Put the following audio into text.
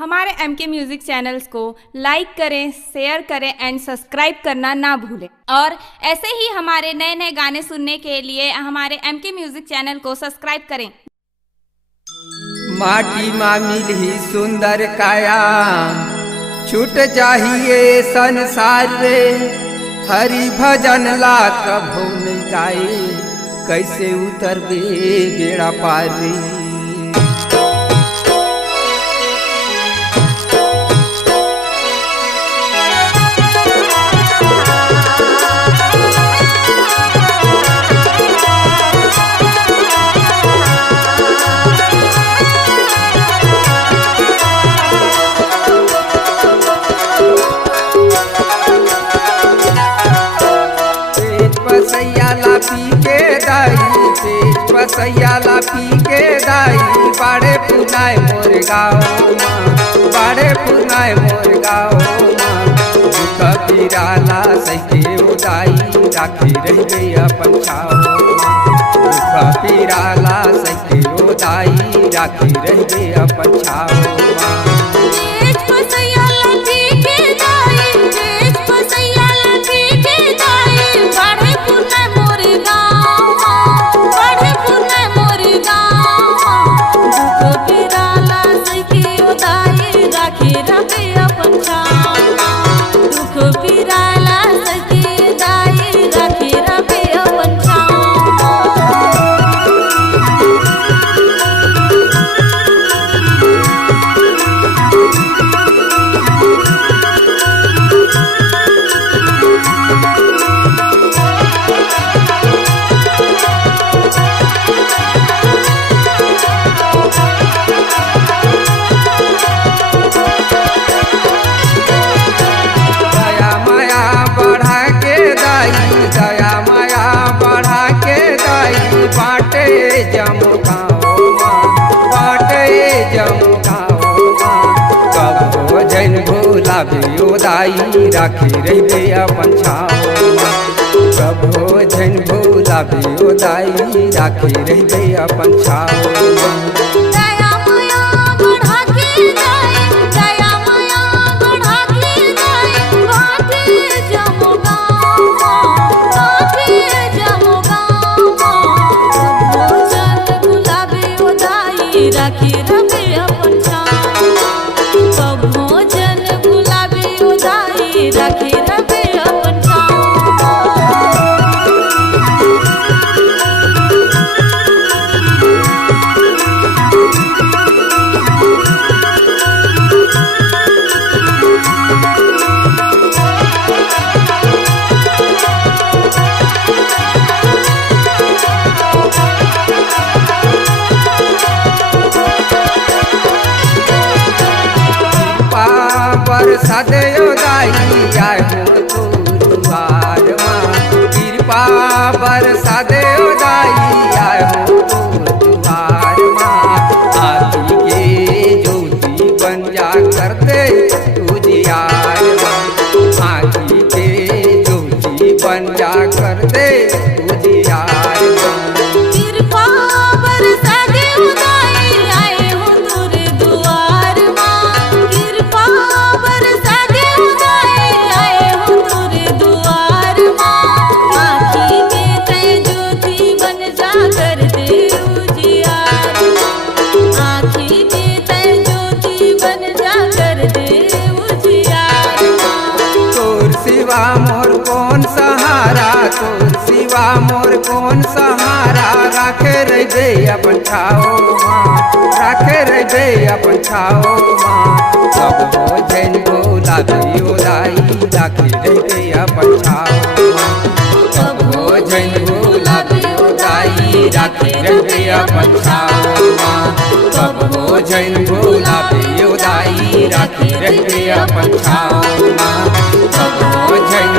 हमारे MK music channels को लाइक करें, शेयर करें एंड सब्सक्राइब करना ना भूलें। और ऐसे ही हमारे नए नए गाने सुनने के लिए हमारे MK म्यूजिक चैनल को सब्सक्राइब करें। माटी मा मिली सुंदर काया, छूट चाहिए संसार रे। हरि भजन ला कभो नहीं गाए, कैसे उतर बे बेड़ा पार रे। पसैयाला पी के दाई, पेट पसैयाला पी के दाई, बाड़े पुनाय मोर गाँव माँ, बाड़े पुनाय मोर गाँव माँ। दुख पीराला सही उदाई, राखी रह गई अपन छाओ। दुख पीराला सही उदाई, राखी रह गई अपन छाओ माँ। बाटे जमु गाँव माँ, बाटे जमु गाँव माँ। कबो जैन भूलाबे उदाई, राखी रहे अपन छाओ माँ। कबो जैन भूलाबे उदाई, राखी रहे अपन छाओ माँ। राखी रबे अपन छाओ, कभो जन गुलाबी उदाई, राखी रबे अपन छाओ। बरसाते उदाई, आए हो दुआर माँ। कृपा बरसाते उदाई, आए हो दुआर माँ। आदि के ज्योति बन जा करते तुझियार माँ। आदि के ज्योति बन जा करते तुझियार माँ। सिवा मोर कौन सहारा, तोर सिवा मोर कौन सहारा। राखे रह गए अपन छाओ माँ, राखे रह गए अपन छाओ माँ। कबो जैन भूलाबे उदाई, राखी रह गए अपन छाओ माँ। कबो जैन भूलाबे उदाई, राखी रह गए अपन छाओ माँ। कबो जैन भूलाबे उदाई, राखी रह गए अपन छाओ माँ। कबो जैन